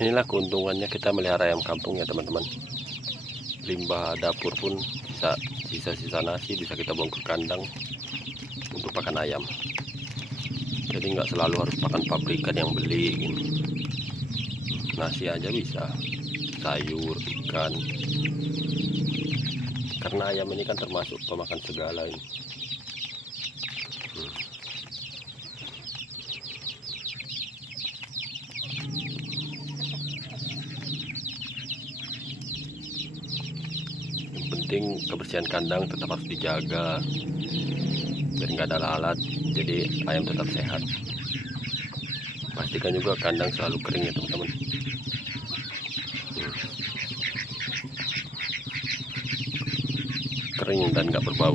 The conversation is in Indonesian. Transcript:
Inilah keuntungannya kita melihara ayam kampung ya teman-teman. Limbah dapur pun bisa, sisa-sisa nasi bisa kita buang ke kandang untuk pakan ayam. Jadi nggak selalu harus pakan pabrikan yang beli gini. Nasi aja bisa, sayur, ikan. Karena ayam ini kan termasuk pemakan segala ini. Yang penting kebersihan kandang tetap harus dijaga biar nggak ada lalat, jadi ayam tetap sehat. Pastikan juga kandang selalu kering ya teman-teman. Kering dan nggak berbau.